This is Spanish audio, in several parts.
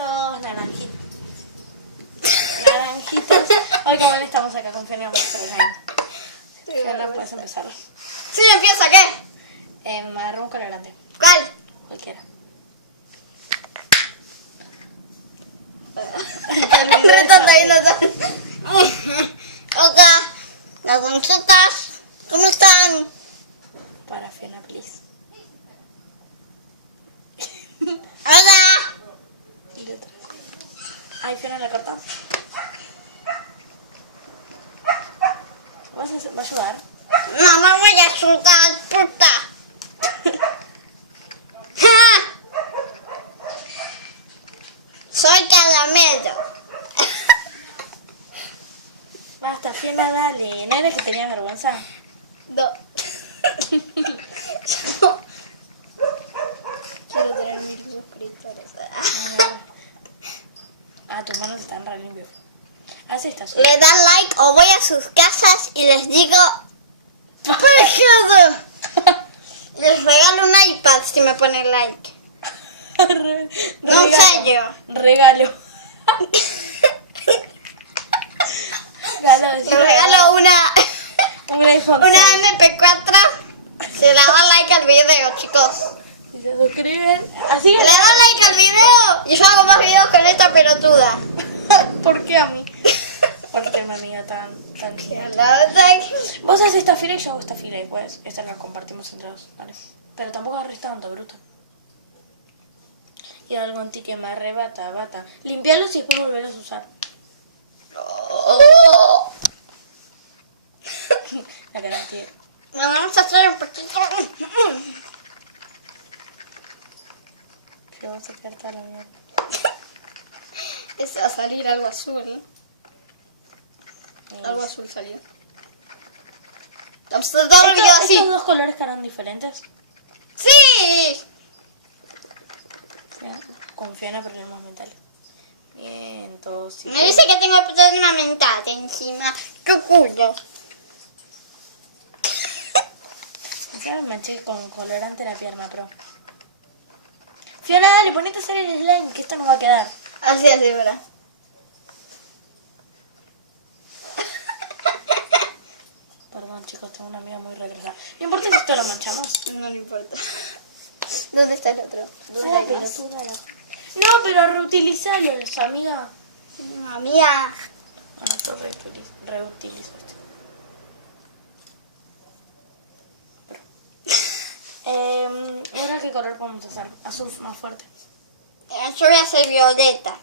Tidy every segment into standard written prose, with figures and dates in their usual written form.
todos naranjitos. Naranjitos. Hoy como ven estamos acá con Fiona para hacer el slime. Fiona, puedes empezar. ¿Sí empieza qué? Me agarró un colorante. ¿Cuál? Cualquiera. Reto Hola, las donchitas, ¿cómo están? Para Fiona, please. Hola. Y otra. Ay, Fiona, la cortamos. ¿Va a ayudar? No, me voy a soltar, puta. Soy caramelo. Basta, Fiona, dale. ¿No era que tenía vergüenza? No. Yo quiero tener 1000 suscriptores. Ah, tus manos están re limpias. Haz esta. Le dan like o voy a sus casas y les digo... ¡Pejado! Les regalo un iPad si me ponen like. No, en serio. Regalo. Les regalo una iPhone una 6. MP4. Se le dan like al video, chicos. Y se suscriben. Así Le dan like al video y yo hago más videos con esta pelotuda. ¿Por qué a mí? ¿Por qué, mi amiga, tan chida? Like. Vos haces esta fila y yo hago esta fila y pues esta la compartimos entre dos. Vale. Pero tampoco agarres tanto, bruto. Y algo en ti que me arrebata, bata. Limpialos y después volverlos a usar. La garantía. Me vamos a hacer un poquito. Que vamos a quedar toda la mierda. Ese va a salir algo azul. Algo azul salió. Vamos a dar un video así. ¿Estos dos colores quedaron diferentes? ¡Sí! Con Fiona problemas mentales. Bien, todo sí. Me dice que tengo una mental encima. ¡Qué culo! Ya me manché con colorante la pierna, pero... Fiona, dale, ponete a hacer el slime, que esto no va a quedar. Así, ¿verdad? Perdón, chicos, tengo una amiga muy retrasada. No importa si esto lo manchamos. No le importa. ¿Dónde está el otro? ¿Dónde Ah, hay pero más? tú dale. No, pero reutilizalos, amiga. Amiga. Con otro reutilizo este. ¿Y ahora qué color podemos hacer? Azul más fuerte. Yo voy a hacer violeta.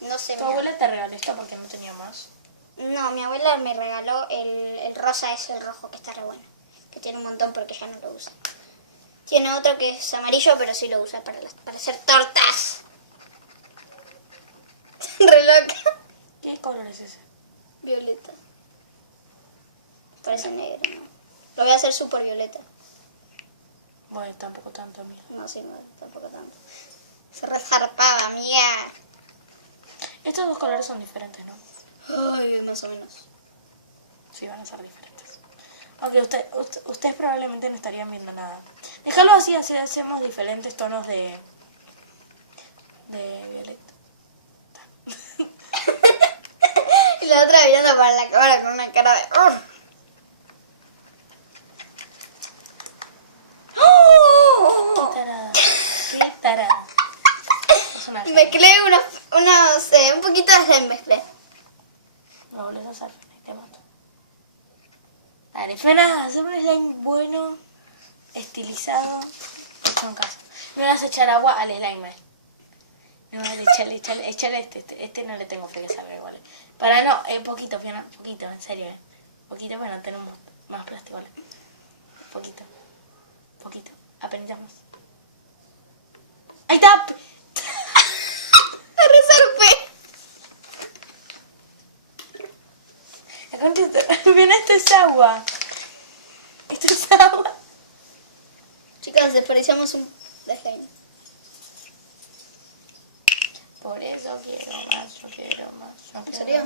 No sé. Tu abuela te regaló esto porque no tenía más. No, mi abuela me regaló el rosa ese, el rojo, que está re bueno. Que tiene un montón porque ya no lo usa. Tiene otro que es amarillo, pero sí lo usa para hacer tortas. Re loca. ¿Qué color es ese? Violeta. Parece negro, ¿no? Lo voy a hacer súper violeta. Bueno, tampoco tanto, amiga. No, sí, no, tampoco tanto. Se resarpaba, amiga. Estos dos colores son diferentes, ¿no? Ay, más o menos. Sí, van a ser diferentes. Aunque ustedes probablemente no estarían viendo nada. Déjalo así hacemos diferentes tonos de violeta. Y la otra mirando para la cámara con una cara de... Qué tarada. Es una Mezclé un poquito de slime mezclé. Lo volvés a hacer, te mato. Dale, Fiona, hacer un slime bueno, estilizado, hecho en casa. No le vas a echar agua al slime. No, dale, échale este no le tengo fe que salga igual. Para no, poquito, Fiona, poquito, en serio. Poquito, pero no tenemos más plástico. ¿Vale? Poquito, apenas más. ¡Ahí está! Me reservé. Fiona, esto es agua. Esto es agua. Chicas, desperdiciamos un slime. Por eso quiero más, yo quiero más. ¿En serio?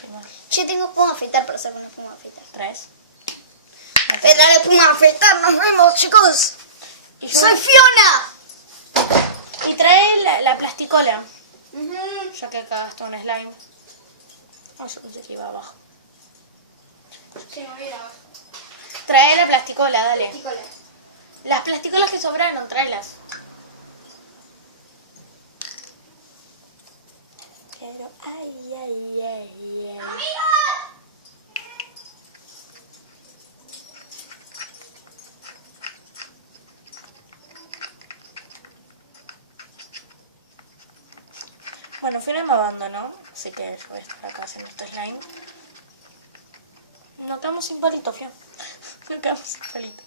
¿Qué más? Yo tengo espuma a afeitar para hacer una espuma a afeitar. ¿Traes? Pero la espuma a afeitar, nos vemos, chicos. Y yo- ¡Soy Fiona! Y trae la plasticola. Ujú. Ya que acá está un slime. Ah, yo pensé que iba abajo. Sí, me voy a ir abajo. Trae la plasticola, dale. Plasticola. Las plasticolas que sobraron, tráelas. Pero, ay, ay, ay, ay. ¡Amiga! Bueno, Fiona me abandonó, así que yo voy a estar acá haciendo este slime. Nos quedamos sin palito, Fiona. Nos quedamos sin palito.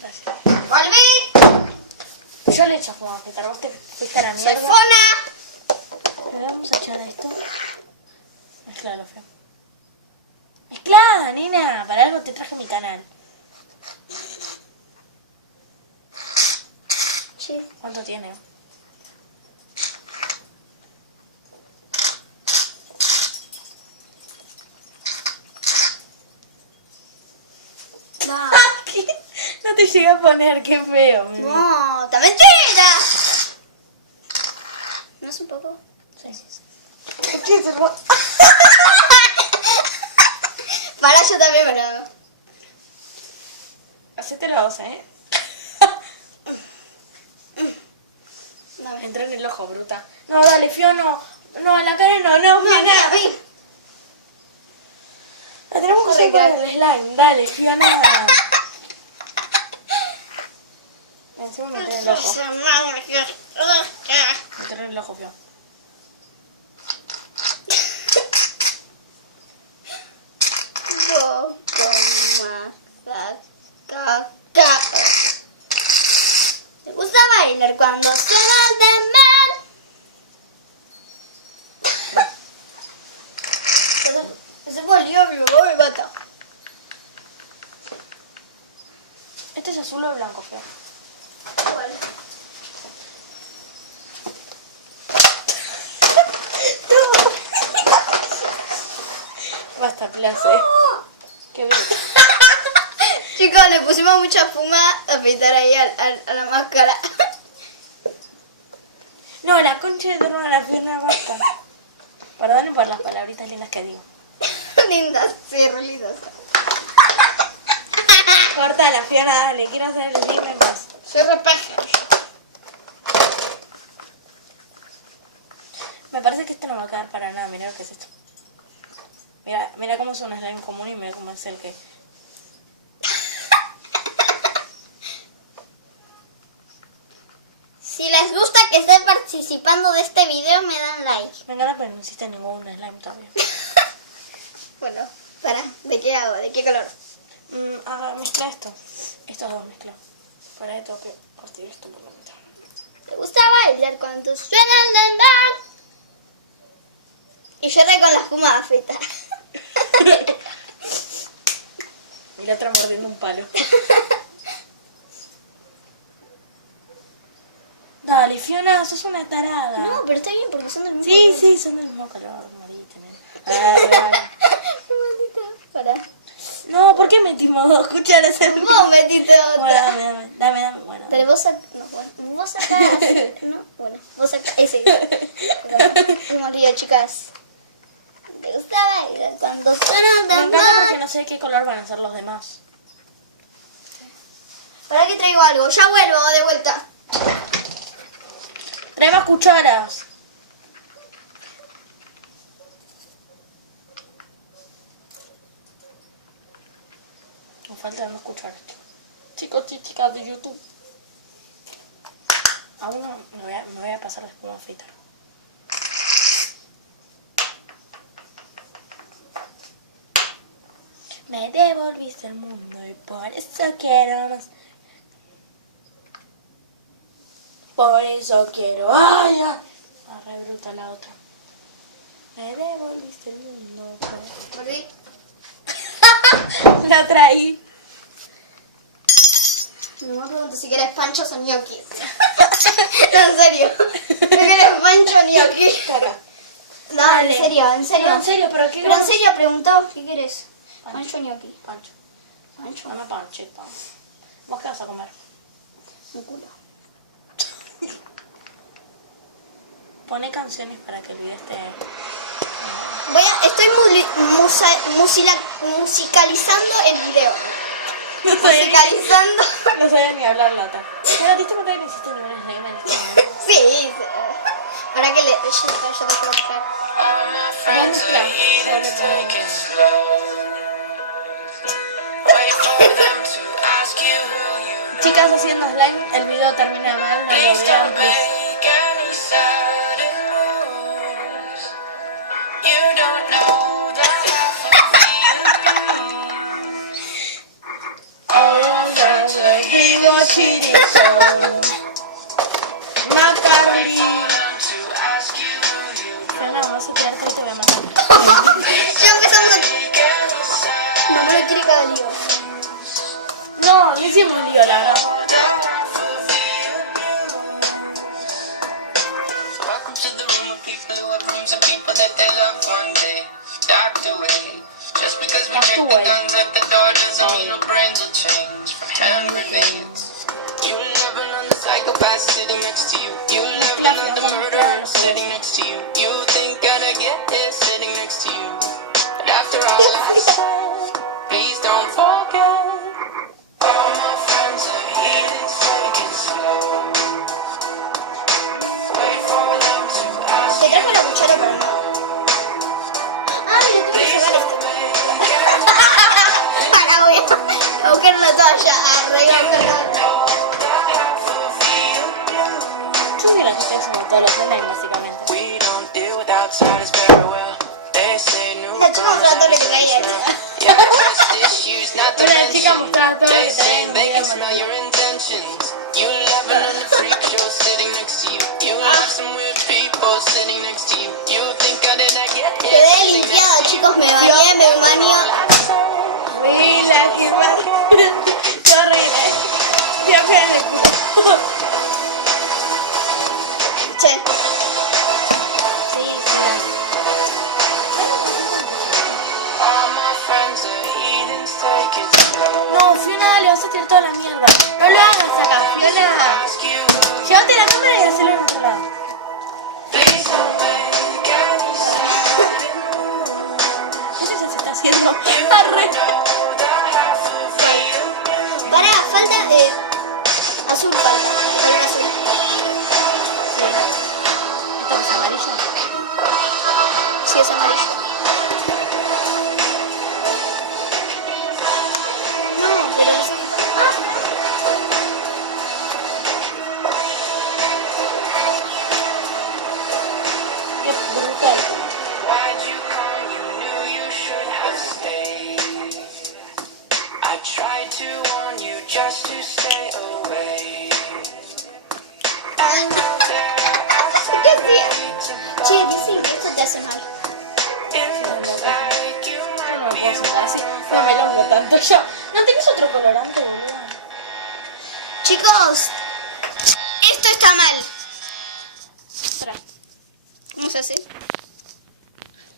Gracias. ¡Volví! Yo le echo como a picar, vos te fuiste a la ¡Soy mierda. Fona! Le vamos a echar esto. Mezclalo, Fiona. Mezclada, nena. Para algo te traje mi canal. Sí. ¿Cuánto tiene? No. ¿Qué? No te llegué a poner, qué feo. mi vida. No, ¡está mentira! ¿No es un poco? Sí, sí, sí. ¿Qué es el bo- Para yo también me lo hago. Hacete la voz, ¿eh? Dame. Entró en el ojo, bruta. No, dale, Fiona, no. No, en la cara no, no, No, Fiona. mira, a mí. La tenemos que hacer Corre, con el slime. Dale, Fiona. Encima me entró en el ojo. Me entró en el ojo, Fiona. ¿Te gusta bailar cuando suena el dembow? Ese fue el lío, mi mamá me mata. ¿Este es azul o blanco, Fiona? ¿Cuál? Basta, clase. Qué bien. Chicos, le pusimos mucha espuma a pintar ahí a la máscara. No, la concha de tu hermana, Fiona, basta. Perdonen por las palabritas lindas que digo. Lindas, sí, re lindas. Cortala, Fiona, dale. Quiero hacer el slime más. Soy re paja. Me parece que esto no va a quedar para nada. Mirá lo que es esto. Mira, mira cómo es un slime común y mira cómo es el que... Si les gusta que esté participando de este video, me dan like. Me encanta, pero no hiciste ningún slime todavía. Bueno, para, ¿de qué hago? ¿De qué color? Mezcla esto. Estos dos mezcla. Para esto tengo que partir esto por la mitad. ¿Te gusta bailar cuando suena el dembow? Y yo con la espuma de afeitar. Y la otra mordiendo un palo. Dale, Fiona, sos una tarada. No, pero está bien porque son del mismo Sí, color. sí, son del mismo color, morite, nena. Dale. Qué maldita. Para. No, ¿por qué metimos 2 cucharas en Vos metiste otra. Bueno, dame. Bueno. Pero vos acá. No, bueno. Vos acá. así, ¿no? Bueno, vos acá. Ese. Hemos lío, chicas. ¿Te gusta bailar cuando suena el Me encanta porque dembow? no sé qué color van a ser los demás. ¿Para qué traigo algo? Ya vuelvo de vuelta. Trae más cucharas. Nos faltan más cucharas. Chicos y chicas de YouTube. Aún no me voy a pasar después a afeitar. Me devolviste el mundo y por eso quiero más. Por eso quiero. ¡Ay! Ya! Ah, re bruta la otra. Me devolviste el mundo. ¿Volví? La traí. Mi mamá pregunta si querés panchos o ñoquis. No, en serio. ¿No querés pancho o ñoquis? Acá. No, en serio, en serio. No, en serio, pero qué Pero en grande. serio preguntó, ¿qué querés? Pancho ñoqui. Pancho. Pancho. Dame panchito. ¿Vos qué vas a comer? Un culo. Pone canciones para que el video esté... Estoy musicalizando el video. No sabía, Musicalizando. no sabía ni hablar lata. Pero ¿te diste cuenta que no hiciste ninguna slime en este momento? Sí. Para que yo te quiero mostrar. Vamos, claro. Chicas haciendo slime, el video termina mal, no lo vean. No, vas a tirar y te voy a matar. Ya empezamos. No me quiere cada lío. No, no hicimos un lío, la verdad. Welcome to the room of people who have rooms of people that they love one day docked away. Just because we check the guns at the door doesn't mean our brains will change from hand grenades. You love another psychopath sitting next to you. You love another murderer sitting next to you. You think I'd get it sitting next to you. But after all I said, please don't forget. All my friends are heathens, take it slow. Wait for them to ask Te you. trajo la cuchara para no. Mira, tengo que sacar esto. Acá voy a buscar una toalla. Arriba a buscar la... Yo vi la que ustedes como todos los slime, básicamente. We don't deal with outsiders very well. They say La chica mostraba todo lo que traía. yeah, trust issues, not to Una chica mention. mostraba todo lo They que say traía. they can smell your intentions. You love another freak show sitting next to you. You love some weird people sitting next to you. You think I did not get it? Quedé sitting limpiado, next to you. chicos, me bañé, me baño. Mira, qué horrible. Qué horrible. Quiero que en el culo. Che. All my friends are heathens, take it slow. No, Fiona, le vas a tirar toda la mierda. No lo hagas acá, Fiona. Ask you, Llévate la cámara y hacelo en otro lado. please don't make any sudden moves. ¿Qué se está haciendo? You Arre. know the half of you. Pará, falta azul, color azul. Esto es amarillo. Sí, es amarillo. No, pero azul. Qué brutal. Why'd you come? You knew you should have stayed. I tried to warn you just to stay away. And now they're outside ¿Qué hacía? ready to Che, go. dicen que esto te hace mal. It looks like you No might me be puedo sentar así. one No me of longo us. tanto yo. ¿No tenés otro colorante, boludo? Chicos, esto está mal. Pará. ¿Cómo se hace?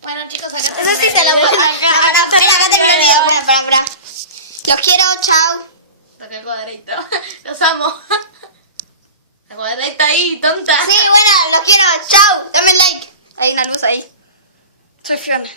Bueno, chicos, acá Eso sí se lo puedo. Acá termina el video. Pará. Los quiero, chao. Toca el cuadrito. Los amo. El cuadrito ahí, tonta. Sí, bueno, los quiero, chao. Dame like. Hay una luz ahí. Soy Fiona.